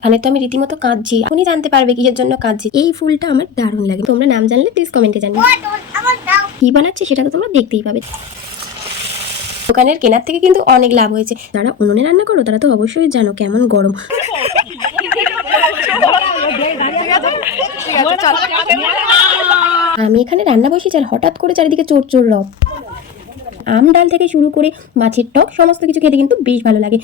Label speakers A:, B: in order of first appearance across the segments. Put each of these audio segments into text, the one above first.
A: এখানে তো আমি রীতিমতো কাঁদছি। আপনি জানতে পারবে কিসের জন্য কাঁদছি। এই ফুলটা আমার দারুণ লাগে। তোমরা নাম জানলে প্লিজ কমেন্টে জানিও। কি বানাচ্ছি সেটা তো তোমরা দেখতেই পাবে। দোকানের কেনার থেকে কিন্তু অনেক লাভ হয়েছে। যারা উনুনে রান্না করো, তারা তো অবশ্যই জানো কেমন গরম। আমি এখানে রান্না বসেছি আর হঠাৎ করে চারিদিকে চোর চোর রব। আম ডাল থেকে শুরু করে মাছের টক সমস্ত কিছু খেতে কিন্তু বেশ ভালো লাগে।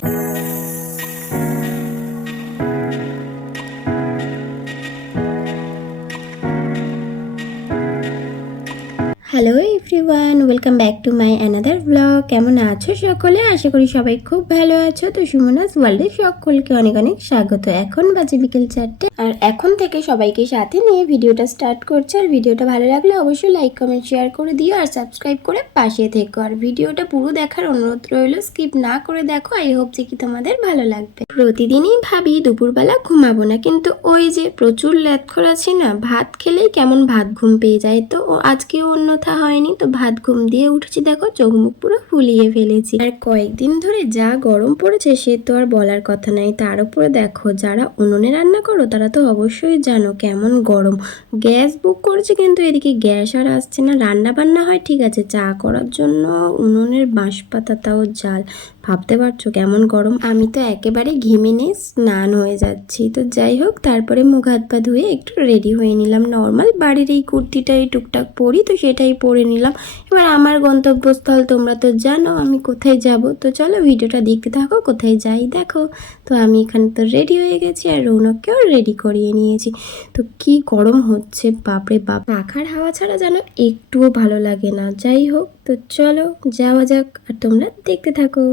A: Welcome back to my another blog কেমন আছো সকলে? আশা করি সবাই খুব ভালো আছো। তো সুমনাস ওয়ার্ল্ডে সকলকে অনেক অনেক স্বাগত। এখন বাজে বিকেল চারটে। আর এখন থেকে সবাইকে সাথে নিয়ে ভিডিওটা স্টার্ট করছে। আর ভিডিওটা ভালো লাগলে অবশ্যই লাইক কমেন্ট শেয়ার করে দিও। আর সাবস্ক্রাইব করে পাশে থেকো। আর ভিডিওটা পুরো দেখার অনুরোধ রইল স্কিপ না করে দেখো। আই হোপ যে কি তোমাদের ভালো লাগবে। প্রতিদিনই ভাবি দুপুরবেলা ঘুমাবো না। কিন্তু ওই যে প্রচুর ল্যাথখর আছি না, ভাত খেলেই কেমন ভাত ঘুম পেয়ে যায়। তো ও আজকে অন্যথা হয়নি। তো ভাত ঘুম দিয়ে উঠেছি, দেখো চোখ মুখ পুরো ফুলিয়ে ফেলেছি। আর কয়েকদিন ধরে যা গরম পড়েছে সে তো আর বলার কথা নাই। তার উপরে দেখো, যারা উনুনে রান্না করো, তারা তো অবশ্যই জানো কেমন গরম। গ্যাস বুক করেছে কিন্তু এদিকে গ্যাস আর আসছে না। রান্না বান্না হয়, ঠিক আছে, চা করার জন্য। উনুনের বাঁশ পাতা তাও জাল। ভাবতে পারছ কেমন গরম? আমি তো একেবারে ঘিমিনে স্নান হয়ে যাচ্ছি। তো যাই হোক, তারপরে মুখ হাত পা ধুয়ে একটু রেডি হয়ে নিলাম। নর্মাল বাড়ির এই কুর্তিটাই টুকটাক পরি, তো সেটাই পরে নিলাম। এবার আমার গন্তব্যস্থল তোমরা তো জানো, আমি কোথায় যাব? তো চলো ভিডিওটা দেখতে থাকো, কোথায় যাই দেখো। তো আমি এখানে তো রেডি হয়ে গেছি আর রৌনককেও রেডি করিয়ে নিয়েছি। তো কি গরম হচ্ছে, বাপরে বাপ। পাখার হাওয়া ছাড়া যেন একটুও ভালো লাগে না। যাই হোক তো চলো যাওয়া যাক আর তোমরা দেখতে থাকো।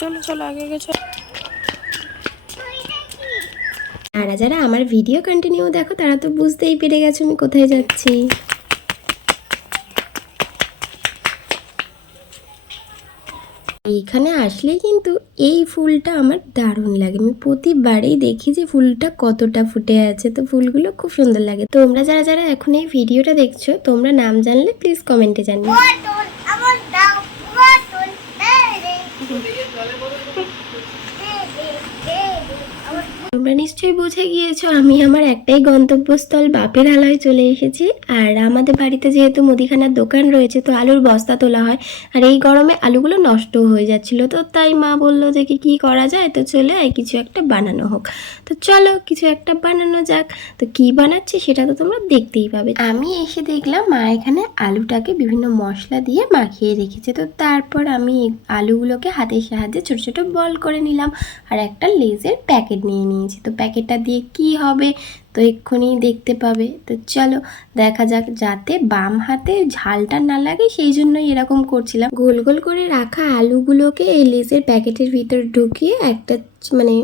B: চলো চলো আগে গেছো
A: আর যারা আমার ভিডিও কন্টিনিউ দেখো তারা তো বুঝতেই পেরে গেছো আমি কোথায় যাচ্ছি। এইখানে আসলে কিন্তু এই ফুলটা আমার দারুণ লাগে আমি প্রতিবারেই দেখি যে ফুলটা কতটা ফুটে আছে তো ফুলগুলো খুব সুন্দর লাগে তোমরা যারা যারা এখন এই ভিডিওটা দেখছ তোমরা নাম জানলে প্লিজ কমেন্টে জানিও তোমরা নিশ্চয়ই বুঝে গিয়েছো, আমি আমার একটাই গন্তব্যস্থল বাপের আলয় চলে এসেছি। আর আমাদের বাড়িতে যেহেতু মুদিখানার দোকান রয়েছে, তো আলুর বস্তা তোলা হয়। আর এই গরমে আলুগুলো নষ্ট হয়ে যাচ্ছিল, তো তাই মা বলল যে কি, কী করা যায়? তো চলে আয়, কিছু একটা বানানো হোক। তো চলো, কিছু একটা বানানো যাক। তো কি বানাচ্ছি সেটা তো তোমরা দেখতেই পাবে। আমি এসে দেখলাম মা এখানে আলুটাকে বিভিন্ন মশলা দিয়ে মাখিয়ে রেখেছে। তো তারপর আমি আলুগুলোকে হাতের সাহায্যে ছোট ছোট বল করে নিলাম। আর একটা লেজের প্যাকেট নিয়ে নিয়েছি। তো প্যাকেটটা দিয়ে কি হবে? তো এক্ষুনি দেখতে পাবে। তো চলো, দেখা যাক। যাতে বাম হাতে ঝালটা না লাগে, সেই জন্যই এরকম করছিলাম। গোল গোল করে রাখা আলুগুলোকে এই লেজের প্যাকেটের ভিতর ঢুকিয়ে একটা মানে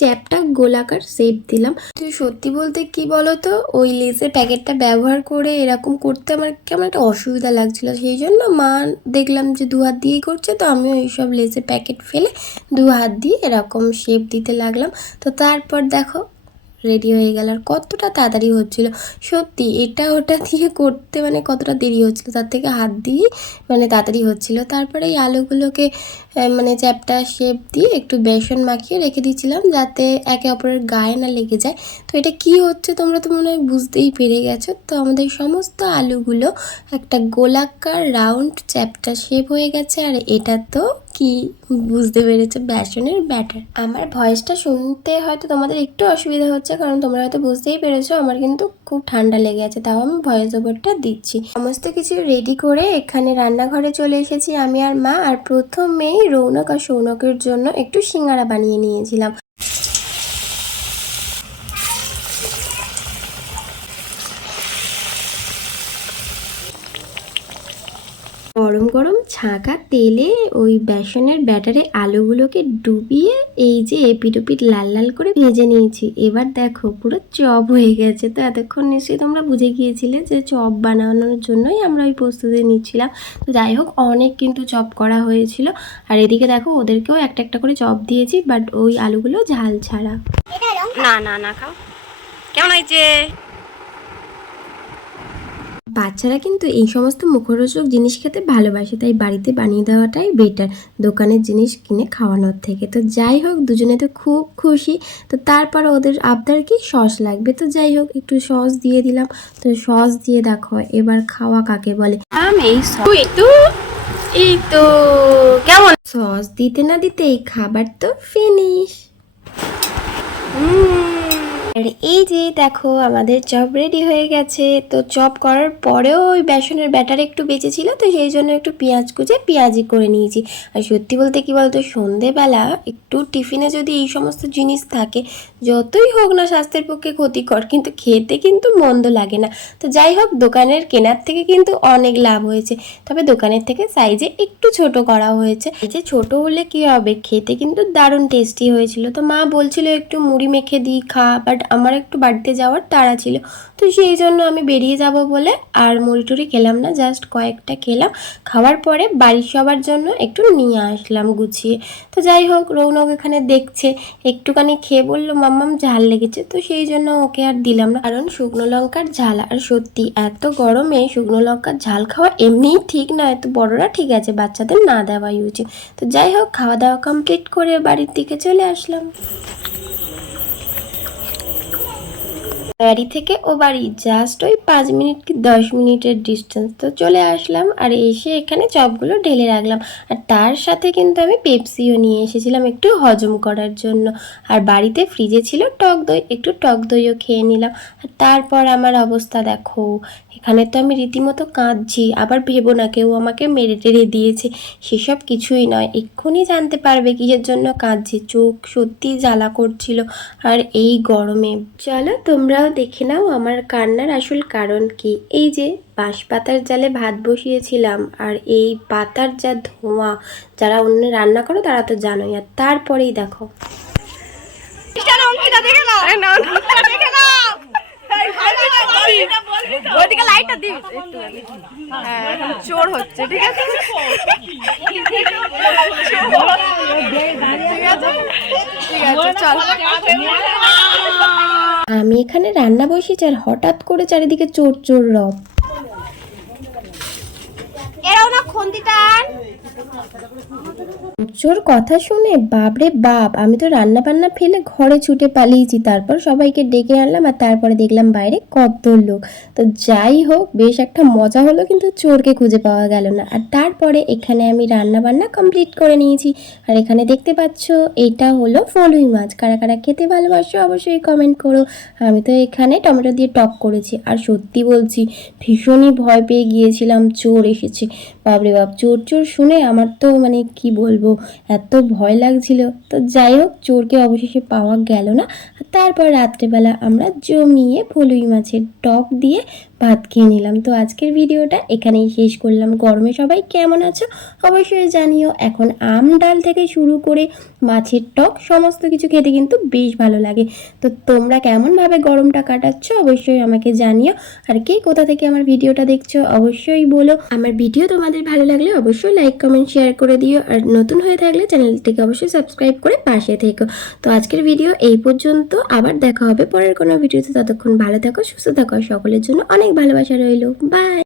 A: চ্যাপটা গোলাকার শেপ দিলাম। তো সত্যি বলতে কি তো ওই লেসের প্যাকেটটা ব্যবহার করে এরকম করতে আমার কেমন একটা অসুবিধা লাগছিল। সেই জন্য মা দেখলাম যে দু হাত দিয়েই করছে, তো আমিও এইসব লেসের প্যাকেট ফেলে দু হাত দিয়ে এরকম শেপ দিতে লাগলাম। তো তারপর দেখো রেডি হয়ে গেল। আর কতটা তাড়াতাড়ি হচ্ছিল। সত্যি, এটা ওটা দিয়ে করতে মানে কতটা দেরি হচ্ছিল, তার থেকে হাত দিয়ে মানে তাড়াতাড়ি হচ্ছিল। তারপরে এই আলুগুলোকে মানে চ্যাপটা শেপ দিয়ে একটু বেসন মাখিয়ে রেখে দিয়েছিলাম যাতে একে অপরের গায়ে না লেগে যায়। তো এটা কি হচ্ছে তোমরা তো মনে হয় বুঝতেই পেরে গেছো। তো আমাদের সমস্ত আলুগুলো একটা গোলাকার রাউন্ড চ্যাপটা শেপ হয়ে গেছে। আর এটা তো কি বুঝতে পেরেছ? বেসনের ব্যাটার আমার ভয়েসটা শুনতে হয়তো তোমাদের একটু অসুবিধা হচ্ছে, কারণ তোমরা হয়তো বুঝতেই পেরেছ, আমার কিন্তু খুব ঠান্ডা লেগে আছে, তাও আমি ভয়েস ওভারটা দিচ্ছি। সমস্ত কিছু রেডি করে এখানে রান্নাঘরে চলে এসেছি আমি আর মা, আর প্রথমেই রৌনক আর সৌনকের জন্য একটু সিঙ্গারা বানিয়ে নিয়েছিলাম। গরম গরম ছাঁকা তেলে ওই বেসনের ব্যাটারে আলুগুলোকে ডুবিয়ে এই যে এপিট লাল লাল করে ভেজে নিয়েছি। এবার দেখো পুরো চপ হয়ে গেছে। তো এতক্ষণ নিশ্চয়ই তোমরা বুঝে গিয়েছিলে যে চপ বানানোর জন্যই আমরা ওই প্রস্তুতি নিচ্ছিলাম। তো যাই হোক, অনেক কিন্তু চপ করা হয়েছিল। আর এদিকে দেখো ওদেরকেও একটা একটা করে চপ দিয়েছি, বাট ওই আলুগুলো ঝাল ছাড়া।
B: না না না, খাও। কেমন হয়েছে?
A: বাচ্চারা কিন্তু এই সমস্ত মুখরোচক জিনিস খেতে ভালোবাসে তাই বাড়িতে বানিয়ে দেওয়াটাই বেটার দোকানের জিনিস কিনে খাওয়ানোর থেকে। তো যাই হোক দুজনে তো খুব খুশি। তো তারপর ওদের আবদার কি? সস লাগবে। তো যাই হোক একটু সস দিয়ে দিলাম। তো সস দিয়ে দেখো এবার খাওয়া কাকে বলে?
B: আমি এই তো কেমন?
A: সস দিতে না দিতে এই খাবার তো ফিনিশ আর এই যে দেখো আমাদের চপ রেডি হয়ে গেছে, তো চপ করার পরেও ওই বেসনের ব্যাটার একটু বেঁচে ছিল, তো সেই জন্য একটু পেঁয়াজ কুচে পেঁয়াজি করে নিয়েছি। আর সত্যি বলতে কি বলতো, সন্ধেবেলা একটু টিফিনে যদি এই সমস্ত জিনিস থাকে যতই হোক না স্বাস্থ্যের পক্ষে ক্ষতিকর, কিন্তু খেতে কিন্তু মন্দ লাগে না। তো যাই হোক, দোকানের কেনার থেকে কিন্তু অনেক লাভ হয়েছে। তবে দোকানের থেকে সাইজে একটু ছোট করা হয়েছে। এই যে ছোট হলে কি হবে? খেতে কিন্তু দারুণ টেস্টি হয়েছিল। তো মা বলছিল, একটু মুড়ি মেখে দিই, খা। বাট আমার একটু বাড়িতে যাওয়ার তাড়া ছিল। তো সেই জন্য আমি বেরিয়ে যাব বলে আর মুড়ি টুড়ি খেলাম না জাস্ট কয়েকটা খেলাম। খাওয়ার পরে বাড়ির সবার জন্য একটু নিয়ে আসলাম গুছিয়ে। তো যাই হোক, রৌনক এখানে দেখছে, একটুখানি খেয়ে বলল, মাম্মাম, ঝাল লেগেছে। তো সেই জন্য ওকে আর দিলাম না। কারণ শুকনো লঙ্কার ঝাল, আর সত্যি এত গরমে শুকনো লঙ্কার ঝাল খাওয়া এমনিই ঠিক নয় তো বড়রা ঠিক আছে, বাচ্চাদের না দেওয়াই উচিত। তো যাই হোক, খাওয়া দাওয়া কমপ্লিট করে বাড়ির দিকে চলে আসলাম। বাড়ি থেকে ও বাড়ি জাস্ট ওই পাঁচ মিনিট কি দশ মিনিটের ডিস্টেন্স তো চলে আসলাম আর এসে এখানে চপগুলো ঢেলে রাখলাম। আর তার সাথে কিন্তু আমি পেপসিও নিয়ে এসেছিলাম একটু হজম করার জন্য। আর বাড়িতে ফ্রিজে ছিল টক দই, একটু টক দইও খেয়ে নিলাম। আর তারপর আমার অবস্থা দেখো, এখানে তো আমি রীতিমতো কাঁদছি, আবার ভেবো না কেউ আমাকে মেরে টেরে দিয়েছে। সেসব কিছুই নয়, এক্ষুনি জানতে পারবে কিসের জন্য কাঁদছি। চোখ সত্যি জ্বালা করছিল। আর এই গরমে চলো তোমরাও দেখে নাও আমার কান্নার আসল কারণ কি। এই যে বাঁশ পাতার জালে ভাত বসিয়েছিলাম আর এই পাতার যা ধোঁয়া যারা অন্য রান্না করো তারা তো জানোই। আর তারপরেই দেখো।
B: অঙ্কিতা দেখে নাও। না অঙ্কিতা দেখে নাও। ওইদিকে লাইটটা দিবি। একটু হ্যাঁ চোর হচ্ছে ঠিক আছে? ঠিক আছে। ঠিক আছে চল।
A: আমি এখানে রান্না বসি আর হঠাৎ করে চারিদিকে চোর চোর রব।
B: এরাও না
A: চোর কথা শুনে, বাপরে বাপ, আমি তো রান্না বান্না ফেলে ঘরে ছুটে পালিয়েছি। তারপর সবাইকে ডেকে আনলাম আর তারপরে দেখলাম বাইরে কত লোক। তো যাই হোক, বেশ একটা মজা হলো, কিন্তু চোরকে খুঁজে পাওয়া গেল না। আর তারপরে এখানে আমি রান্না বান্না কমপ্লিট করে নিয়েছি। আর এখানে দেখতে পাচ্ছ, এটা হলো ফলুই মাছ। কারা কারা খেতে ভালোবাসো, অবশ্যই কমেন্ট করো। আমি তো এখানে টমেটো দিয়ে টক করেছি। আর সত্যি বলছি, ভীষণই ভয় পেয়ে গিয়েছিলাম, চোর এসেছে। বাপরে বাপ, চোর চোর শুনে আমার তো মানে কি বলব, এত ভয় লাগছিল। তো যাই হোক, চোরকে অবশেষে পাওয়া গেল না। তারপর রাত্রেবেলা আমরা জমিয়ে ফলুই মাছের টক দিয়ে ভাত খেয়ে নিলাম। তো আজকের ভিডিওটা এখানেই শেষ করলাম। গরমে সবাই কেমন আছো? অবশ্যই জানিও, এখন আম ডাল থেকে শুরু করে মাছের টক সমস্ত কিছু খেতে কিন্তু বেশ ভালো লাগে। তো তোমরা কেমনভাবে গরমটা কাটাচ্ছ অবশ্যই আমাকে জানিও। আর কে কোথা থেকে আমার ভিডিওটা দেখছ অবশ্যই বলো। আমার ভিডিও তোমাদের ভালো লাগলে অবশ্যই লাইক কমেন্ট শেয়ার করে দিও। আর নতুন হয়ে থাকলে চ্যানেলটিকে অবশ্যই সাবস্ক্রাইব করে পাশে থেকো। তো আজকের ভিডিও এই পর্যন্ত। আবার দেখা হবে পরের কোনো ভিডিওতে। ততক্ষণ ভালো থাকো, সুস্থ থাকো। সকলের জন্য অনেক ভালোবাসা রইল বাই